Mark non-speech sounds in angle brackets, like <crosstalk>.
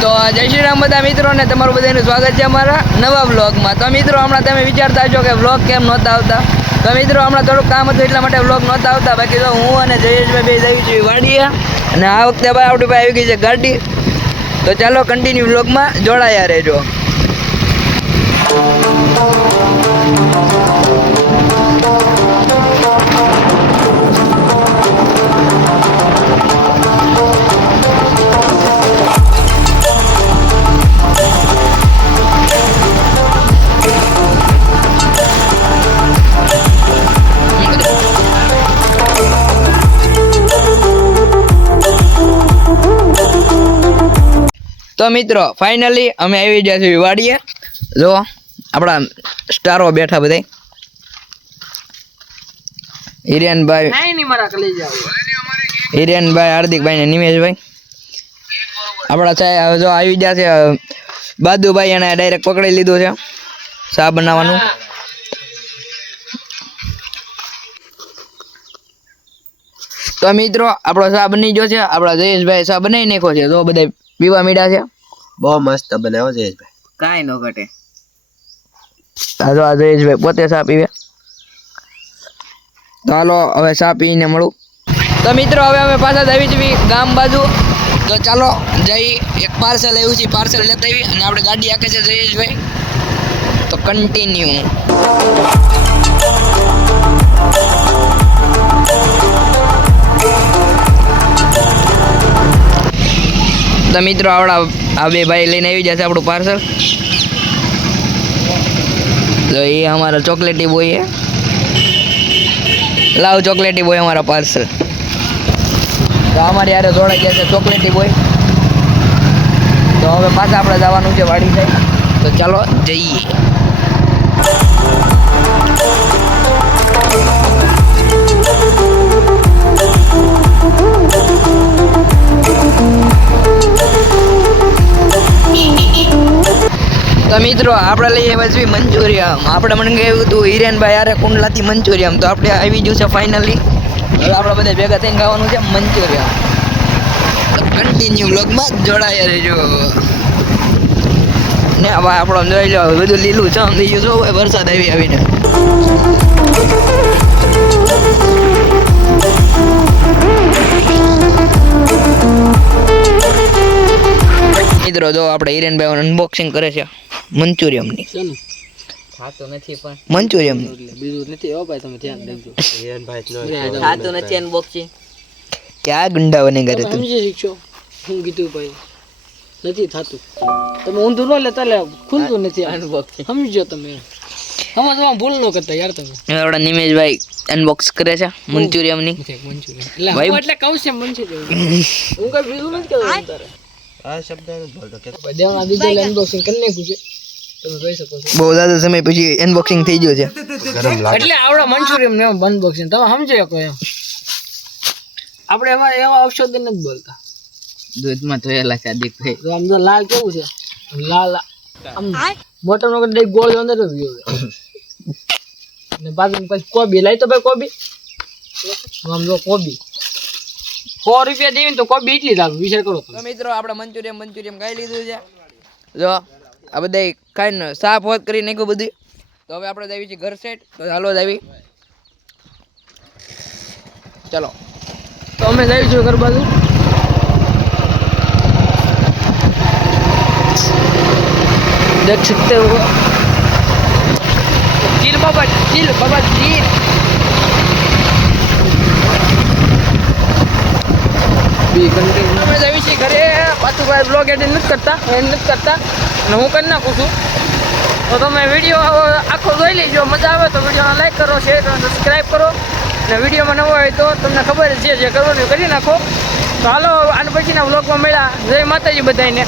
તો જય શ્રી રામ બધા મિત્રોને તમારું બધાનું સ્વાગત છે અમારા નવા વ્લોગમાં. તો મિત્રો, હમણાં તમે વિચારતા છો કે વ્લોગ કેમ નહોતા આવતા? તો મિત્રો, હમણાં થોડુંક કામ હતું એટલા માટે વ્લોગ નહોતા આવતા. બાકી તો હું અને જયેશભાઈ બે જઈ છીએ વાડીએ. અને આ વખતે ભાઈ આપણી આવી ગઈ છે ગાડી. તો ચાલો કન્ટિન્યુ વ્લોગમાં જોડાયા રહેજો. તો મિત્રો ફાઇનલી અમે આવી ગયા છીએ વાડીએ જો આપણા સ્ટારો બેઠા બધા હિરેનભાઈ હિરેનભાઈ હાર્દિકભાઈ ને નિમેશભાઈ. આપણા સાહેબ જો આવી ગયા છે બાદુભાઈ એને ડાયરેક્ટ પકડી લીધું છે ચા બનાવવાનું. તો મિત્રો આપણો શા બની ગયો છે આપણા જયેશભાઈ ચા બનાવી નાખ્યો છે. તો બધા પીવા મીડા છે? બહુ મસ્ત બનાવ્યો જયેશભાઈ કાંઈ ન ઘટે. હાલો આ જયેશભાઈ પોતે ચા પીવે? તો હાલો હવે ચા પીને મળું. તો મિત્રો હવે અમે પાછા આવી જવી ગામ બાજુ. તો ચાલો જઈ એક પાર્સલ આવ્યું છે પાર્સલ લેતા આવી અને આપણે ગાડી આખે છે જયેશભાઈ તો કન્ટિન્યુ તો મિત્રો આવડા, આ બે ભાઈ લઈને આવી જશે આપણું પાર્સલ તો એ અમારા ચોકલેટી બોય લાવ ચોકલેટી બોય અમારા પાર્સલ તો અમારે યારે જોડાઈ છે ચોકલેટી બોય તો હવે પાછા આપણે જવાનું છે વાડી સાઈડ. તો ચાલો જઈએ. તો મિત્રો, આપણે લઈએ વજવી મંચુરિયમ. આપણે મને કહ્યું હતું, હિરેનભાઈ યારે કુંડલાથી મંચુરિયમ. તો આપણે આવી ગયું છે ફાઇનલી હવે આપણે બધા ભેગા થઈને ખાવાનું છે મંચુરિયમ. કન્ટિન્યુ બ્લોગમાં જોડાયા રહેજો. ને હવે આપણો જોઈ લો બધું લીલું ચમ થઈ ગયું છે વરસાદ આવી આવીને. મિત્રો, જો આપણે હિરેનભાઈ અનબોક્સિંગ કરે છે. મંચુરિયમની. નથી પણ. મંચુરિયમની. બીજું નથી હો ભાઈ તમે ધ્યાન રાખજો. હિરેનભાઈ નો થાતો નથી અનબોક્સિંગ ક્યાં ગુંડા બને કરે તું. સમજી શીખશો હું કીધું ભાઈ નથી થતું. તમે ઊંધું ન લેતા લે ખુલતું નથી. અનબોક્સિંગ સમજો તમે. ભૂલ ન કરતા યાર તમે. આપણા નિમેશભાઈ અનબોક્સ કરે છે મંચુરિયમની. મંચુરિયન ભાઈ- એટલે કહું છે મંચુરિયન હું કઈ બીજું નથી કહેતો તારે. આ શબ્દ બોલતો કે ભાઈ દેવના દીધેલા અનબોક્સિંગ કરી નાખ્યું છે. તમે જોઈ શકો છો. બહુ જ્યાદા સમય પછી અનબોક્સિંગ થઈ ગયો છે. એટલે આવડા મંચુરિયન ને અનબોક્સિંગ તમે સમજો શકો એમ. આપણે એમાં એવા ઔષધ નથી બોલતા. દૂધમાં ધોયેલા છે ભાઈ તો આમ જો લાલ કેવું છે? લાલ આમ મોટા નો ગોળ અંદર જ <laughs> ને બાજુ પછી કોબી. લાવી તો ભાઈ કોબી. આમ જો કોબી. સો રૂપિયા દેવી ને તો કોબી એટલી જ આવે વિચાર કરો તમે તો મિત્રો આપણે મંચુરિયમ મંચુરિયમ ખાઈ લીધું છે જો આ બધા ખાઈને સાફ હોત કરી નાખ્યું બધું તો હવે આપણે જાવી છીએ ઘર સેટ તો હાલો જાવી ચલો તો અમે જઈ છું ઘર બાજુ देख सकते हो चिल बाबा चिल बाबा चिल અમે જઈએ ઘરે. પાછું ભાઈ બ્લોગ એડિટ નથી કરતા. એડ નથી કરતા. અને હું કરી નાખું છું. તો તમે વીડિયો આખો જોઈ લેજો. મજા આવે તો વિડીયોને લાઈક કરો શેર કરો સબસ્ક્રાઈબ કરો. અને વિડીયોમાં નવો હોય તો તમને ખબર છે, જે કરવાનું કરી નાખો. તો હાલો, આને પછીના વ્લોગમાં મળ્યા. જય માતાજી બધાને